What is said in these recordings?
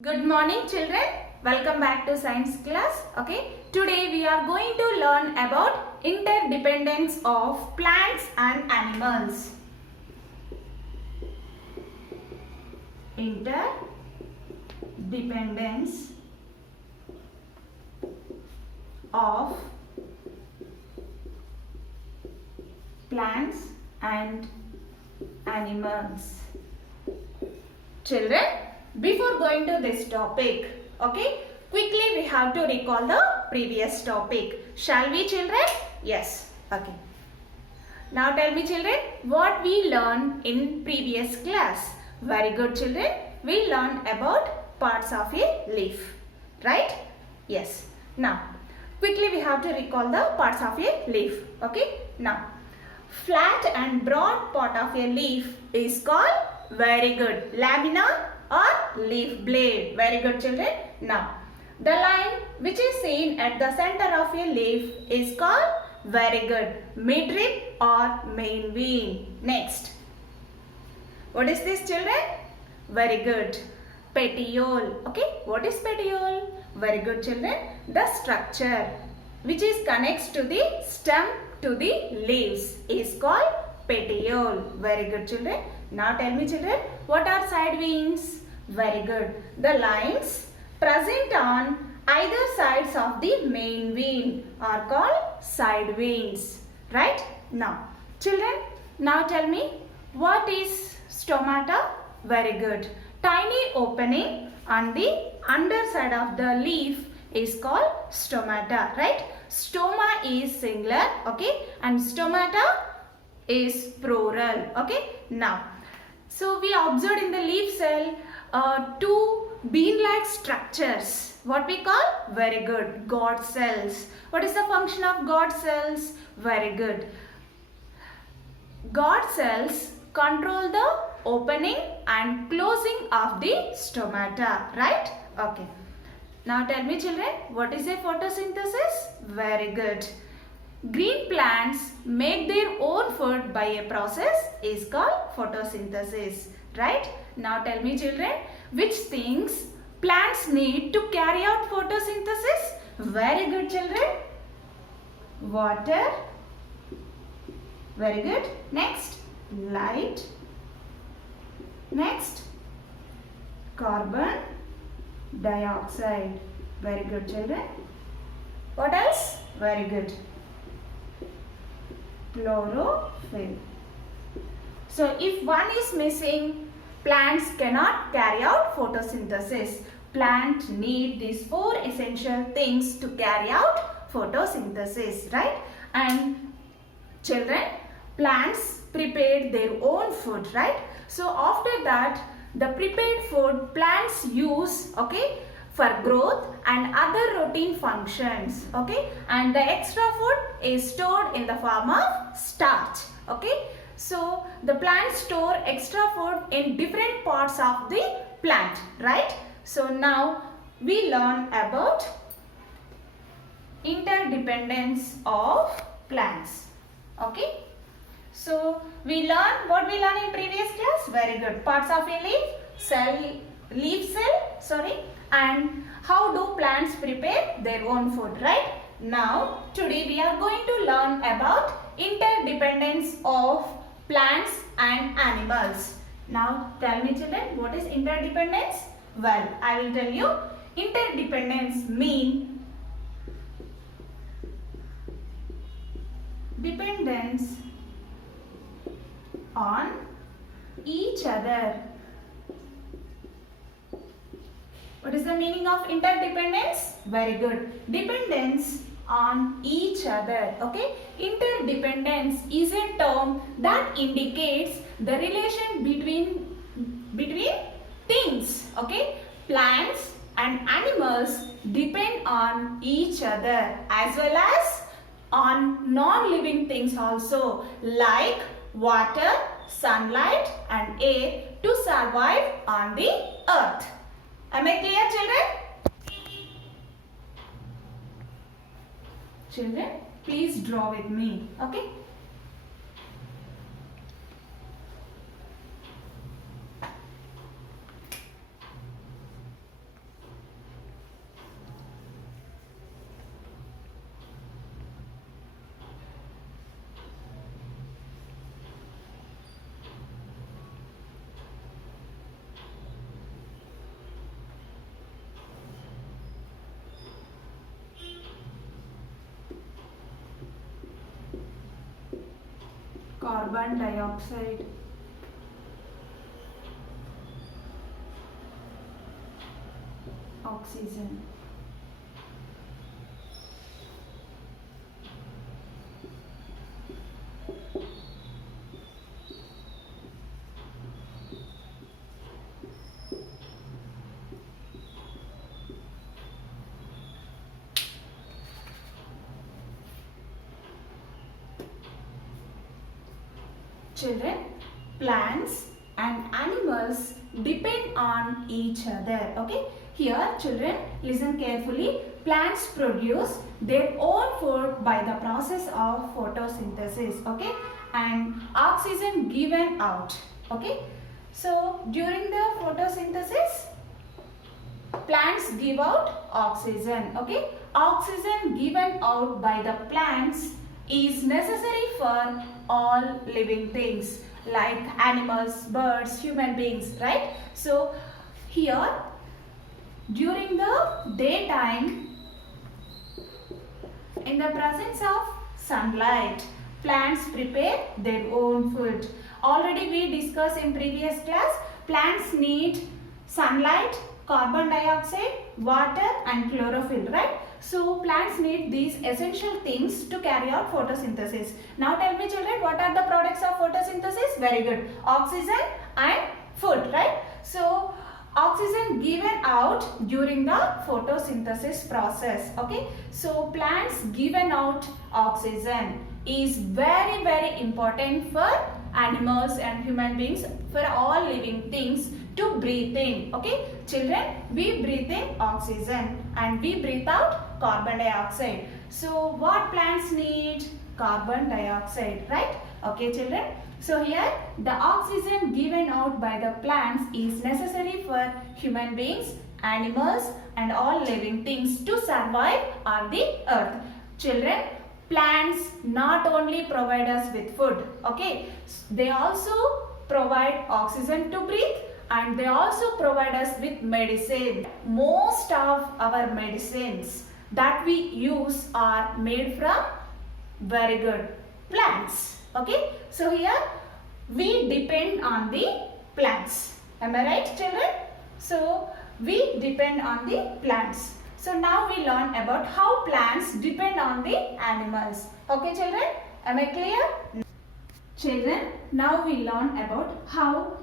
Good morning children. Welcome back to science class. Okay. Today we are going to learn about interdependence of plants and animals. Interdependence of plants and animals. Children, before going to this topic, okay, quickly we have to recall the previous topic. Shall we, children? Yes. Okay. Now tell me, children, what we learned in previous class. Very good, children. We learned about parts of a leaf. Right? Yes. Now, quickly we have to recall the parts of a leaf. Okay. Now, flat and broad part of a leaf is called, very good, lamina or leaf blade. Very good, children. Now, the line which is seen at the center of a leaf is called, very good, midrib or main vein. Next, what is this, children? Very good, petiole. Okay, what is petiole? Very good, children. The structure which is connects to the stem to the leaves is called petiole. Very good, children. Now tell me, children, what are side veins? Very good. The lines present on either sides of the main vein are called side veins. Right? Now, children, now tell me, what is stomata? Very good. Tiny opening on the underside of the leaf is called stomata. Right? Stoma is singular. Okay? And stomata is plural. Okay? Now, so we observed in the leaf cell two bean-like structures. What we call? Very good, God cells. What is the function of God cells? Very good. God cells control the opening and closing of the stomata. Right? Okay. Now tell me, children, what is a photosynthesis? Very good. Green plants make their own food by a process is called photosynthesis. Right? Now tell me, children, which things plants need to carry out photosynthesis? Very good, children. Water. Very good. Next, light. Next, carbon dioxide. Very good, children. What else? Very good. Chlorophyll. So if one is missing, plants cannot carry out photosynthesis. Plants need these four essential things to carry out photosynthesis, right? And children, plants prepare their own food, right? So after that, the prepared food plants use, okay, for growth and other routine functions, okay, and the extra food is stored in the form of starch, okay. So the plants store extra food in different parts of the plant, right? So now we learn about interdependence of plants, okay. So we learn what we learned in previous class. Very good. Parts of a leaf cell, and how do plants prepare their own food, right? Now, today we are going to learn about interdependence of plants and animals. Now, tell me, children, what is interdependence? Well, I will tell you. Interdependence means dependence on each other. What is the meaning of interdependence? Very good. Dependence on each other. Okay. Interdependence is a term that indicates the relation between things. Okay. Plants and animals depend on each other as well as on non-living things also, like water, sunlight and air to survive on the earth. Am I clear, children? Children, please draw with me, okay? carbon dioxide. Oxygen. Children, plants and animals depend on each other. Okay, here children listen carefully. Plants produce their own food by the process of photosynthesis. Okay, and oxygen given out. Okay, so during the photosynthesis, plants give out oxygen. Okay, oxygen given out by the plants is necessary for all living things like animals, birds, human beings, right? So here during the daytime, in the presence of sunlight, plants prepare their own food. Already we discussed in previous class, plants need sunlight, carbon dioxide, water and chlorophyll, right? So plants need these essential things to carry out photosynthesis. Now tell me children, what are the products of photosynthesis? Very good. Oxygen and food, right? So oxygen given out during the photosynthesis process. Okay. So plants given out oxygen is very, very important for animals and human beings, for all living things to breathe in. Okay, children, we breathe in oxygen and we breathe out carbon dioxide. So what plants need? Carbon dioxide, right? Okay, children. So here the oxygen given out by the plants is necessary for human beings, animals and all living things to survive on the earth. Children, plants not only provide us with food, okay, they also provide oxygen to breathe and they also provide us with medicine. Most of our medicines that we use are made from very good plants. Okay, so here we depend on the plants. Am I right, children? So we depend on the plants. So now we learn about how plants depend on the animals. Okay, children? Am I clear? Children, now we learn about how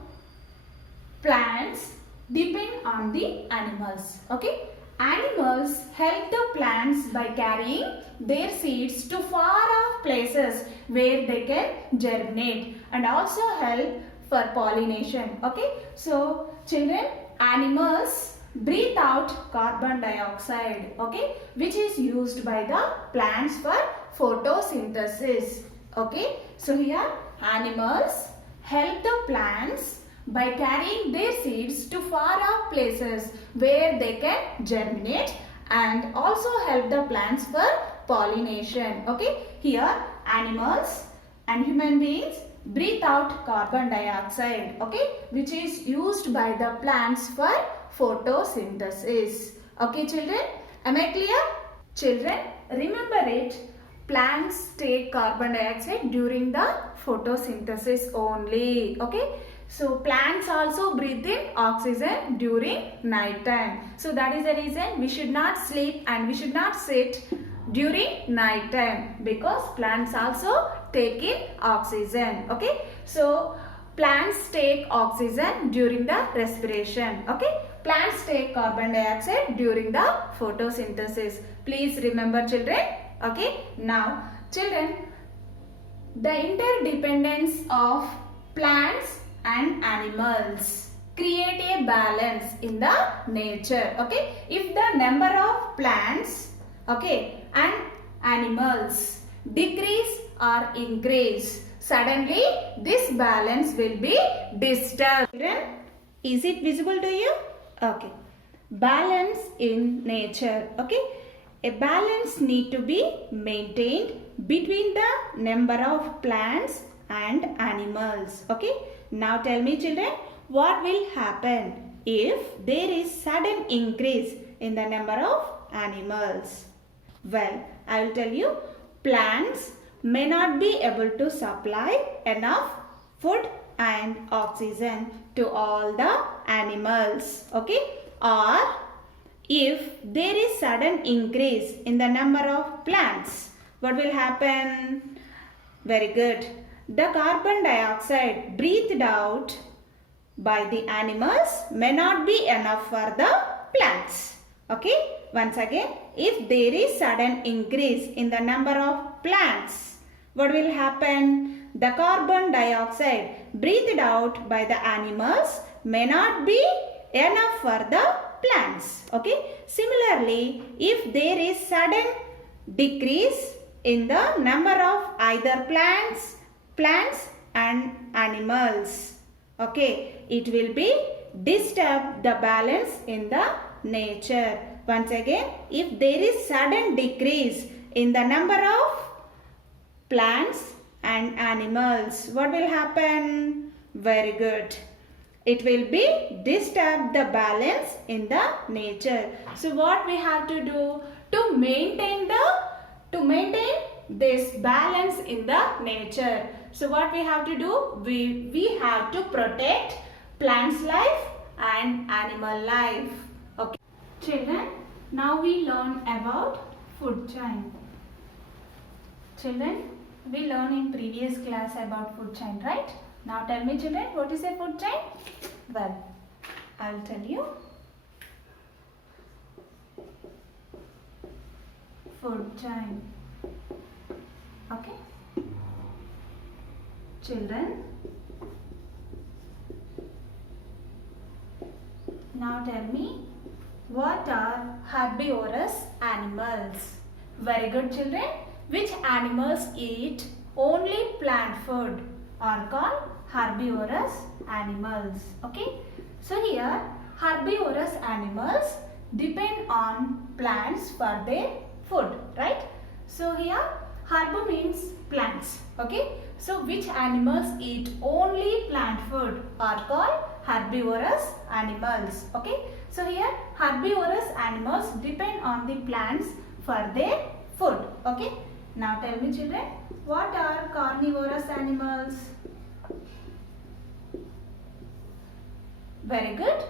plants depend on the animals. Okay? Animals help the plants by carrying their seeds to far off places where they can germinate and also help for pollination. Okay? So, children, animals breathe out carbon dioxide, okay, which is used by the plants for photosynthesis. Okay? So, here animals help the plants by carrying their seeds to far off places where they can germinate and also help the plants for pollination. Okay, here animals and human beings breathe out carbon dioxide, okay, which is used by the plants for photosynthesis. Okay, children, am I clear? Children, remember it, plants take carbon dioxide during the photosynthesis only. Okay, so plants also breathe in oxygen during night time. So that is the reason we should not sleep and we should not sit during night time, because plants also take in oxygen. Okay, so plants take oxygen during the respiration. Okay, plants take carbon dioxide during the photosynthesis. Please remember, children. Okay, now children, the interdependence of plants and animals create a balance in the nature. Okay, if the number of plants, okay, and animals decrease or increase, suddenly this balance will be disturbed. Is it visible to you? Okay, balance in nature. Okay, a balance need to be maintained between the number of plants and animals. Okay, now tell me, children, what will happen if there is sudden increase in the number of animals? Well, I will tell you, plants may not be able to supply enough food and oxygen to all the animals. Okay, or if there is sudden increase in the number of plants, what will happen? Very good. The carbon dioxide breathed out by the animals may not be enough for the plants. Okay, once again, if there is sudden increase in the number of plants, what will happen? The carbon dioxide breathed out by the animals may not be enough for the plants. Okay, similarly, if there is sudden decrease in the number of either plants and animals, okay, it will be disturb the balance in the nature. Once again, if there is sudden decrease in the number of plants and animals, what will happen? Very good. It will be disturb the balance in the nature. So what we have to do to maintain this balance in the nature? So what we have to do? We have to protect plants life and animal life. Okay, children, now we learn about food chain. Children, we learned in previous class about food chain, right? Now tell me, children, what is a food chain? Well, I'll tell you. Food chain. Okay. Children, now tell me, what are herbivorous animals? Very good, children. Which animals eat only plant food are called herbivorous animals. Okay. So here, herbivorous animals depend on plants for their food, right? So here, herb means plants. Okay. So which animals eat only plant food are called herbivorous animals. Okay. So here, herbivorous animals depend on the plants for their food. Okay. Now tell me, children, what are carnivorous animals? Very good.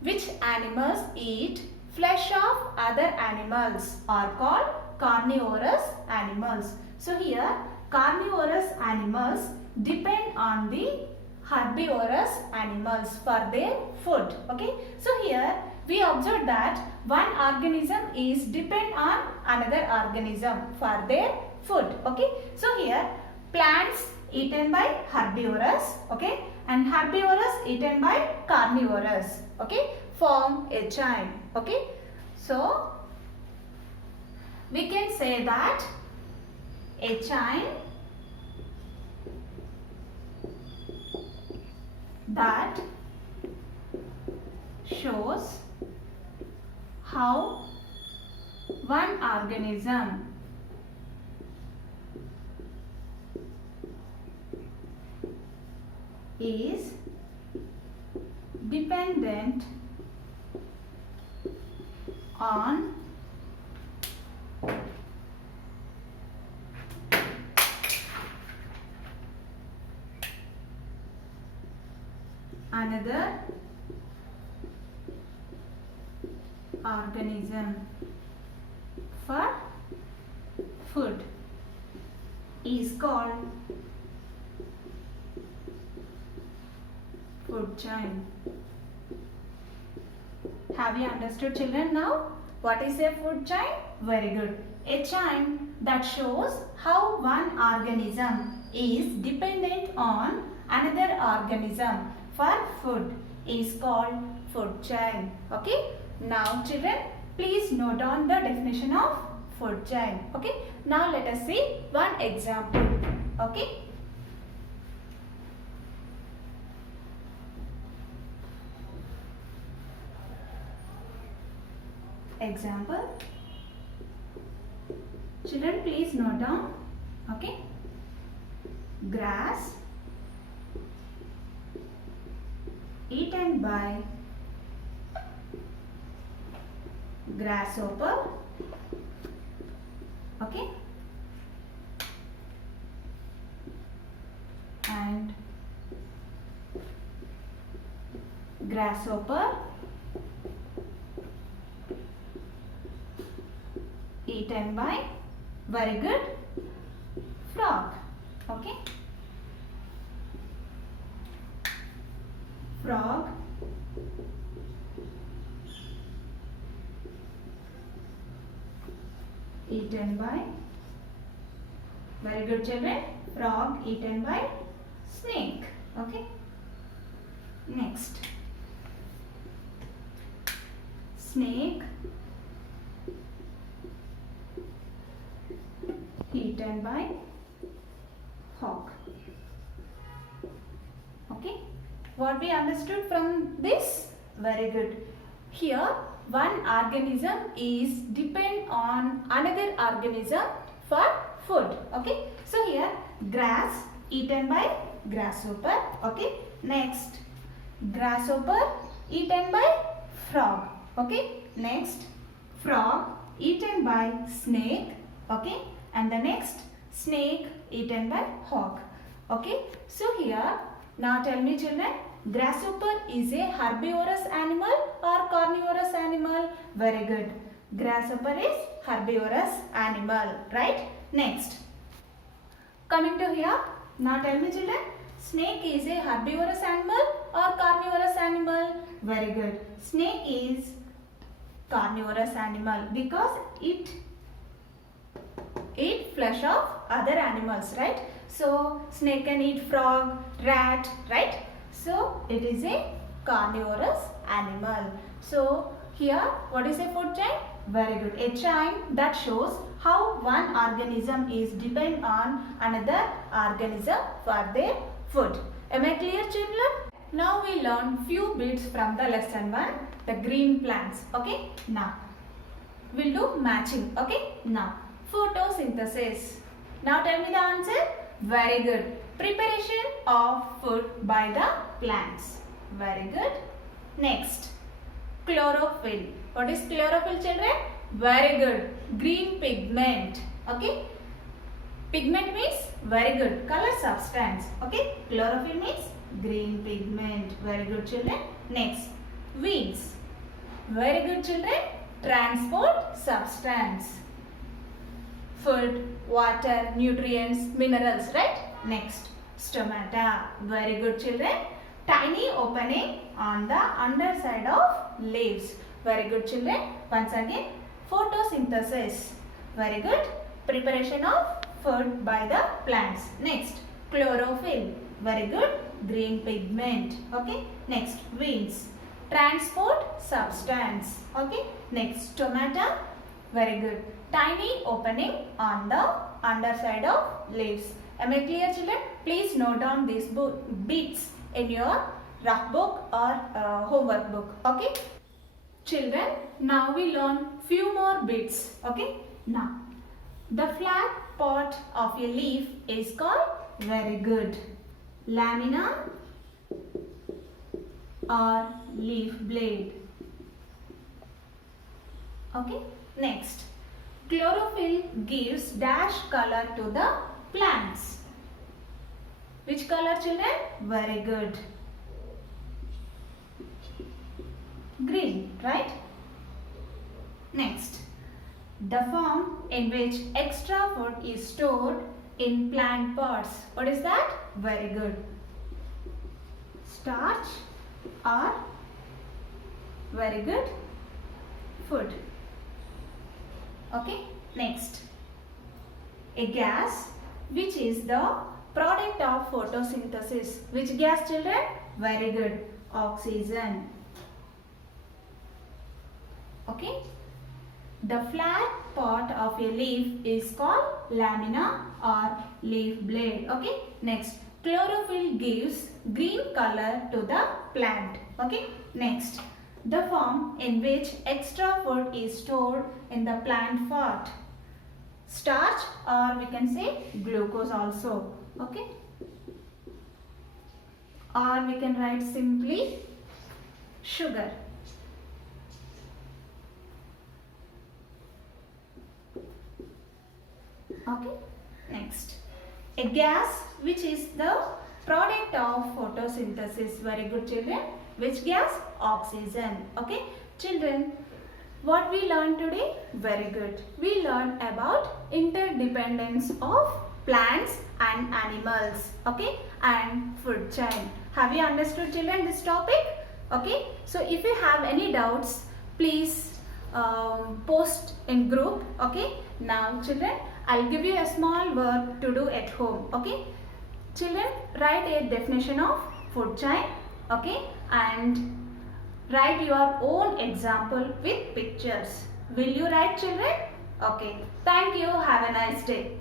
Which animals eat flesh of other animals are called carnivorous animals. So here, carnivorous animals depend on the herbivorous animals for their food. Okay. So here we observe that one organism is depend on another organism for their food. Okay. So here plants eaten by herbivorous, okay, and herbivorous eaten by carnivorous, okay, form a chain. Okay. So we can say that a chain that shows how one organism is dependent on another organism for food is called food chain. Have you understood, children, now? What is a food chain? Very good. A chain that shows how one organism is dependent on another organism for food is called food chain. Okay. Now, children, please note down the definition of food chain. Okay. Now, let us see one example. Okay. Example. Children, please note down. Okay. Grass eaten by grasshopper. Okay. grasshopper, eaten by, very good, frog. Okay, frog, eaten by, very good children, frog eaten by snake. Okay, next, snake eaten by hawk. Okay, what we understood from this? Very good. Here one organism is depend on another organism for food. Okay, so here grass eaten by grasshopper. Okay, next grasshopper eaten by frog. Okay, next frog eaten by snake. Okay, and the next snake eaten by hawk. Okay, so here now tell me children, grasshopper is a herbivorous animal or carnivorous animal? Very good. Grasshopper is herbivorous animal, right? Next, coming to here, now tell me children, snake is a herbivorous animal or carnivorous animal? Very good. Snake is carnivorous animal because it eat flesh of other animals, right? So snake can eat frog, rat, right? So it is a carnivorous animal. So here what is a food chain? Very good. A chain that shows how one organism is depend on another organism for their food. Am I clear children? Now we learn few bits from the lesson 1, the green plants. Okay, now we'll do matching. Okay, now photosynthesis. Now tell me the answer. Very good. Preparation of food by the plants. Very good. Next, chlorophyll. What is chlorophyll children? Very good. Green pigment. Okay. Pigment means very good. Color substance. Okay. Chlorophyll means green pigment. Very good children. Next, weeds. Very good children. Transport substance. Food, water, nutrients, minerals, right? Next, stomata. Very good children. Tiny opening on the underside of leaves. Very good children. Once again, photosynthesis. Very good. Preparation of food by the plants. Next, chlorophyll. Very good. Green pigment. Okay. Next, weeds. Transport substance. Okay. Next, stomata. Very good. Tiny opening on the underside of leaves. Am I clear children? Please note down these bits in your rough book or homework book. Okay. Children, now we learn few more bits. Okay. Now, the flat part of a leaf is called, very good, lamina or leaf blade. Okay. Next, chlorophyll gives dash color to the plants. Which color children? Very good. Green, right? Next, the form in which extra food is stored in plant pots. What is that? Very good. Starch or, very good, food. Okay. Next, a gas which is the product of photosynthesis. Which gas children? Very good. Oxygen. Okay. The flat part of a leaf is called lamina or leaf blade. Okay. Next, chlorophyll gives green color to the plant. Okay. Next, the form in which extra food is stored in the plant pot. Starch or we can say glucose also. Okay. Or we can write simply sugar. Okay. Next, a gas which is the product of photosynthesis. Very good children. Which gas? Oxygen. Okay, children, what we learned today? Very good. We learned about interdependence of plants and animals, okay, and food chain. Have you understood, children, this topic? Okay, so if you have any doubts, please post in group. Okay, now children, I'll give you a small work to do at home. Okay, children, write a definition of food chain. Okay, and write your own example with pictures. Will you write, children? Okay, thank you. Have a nice day.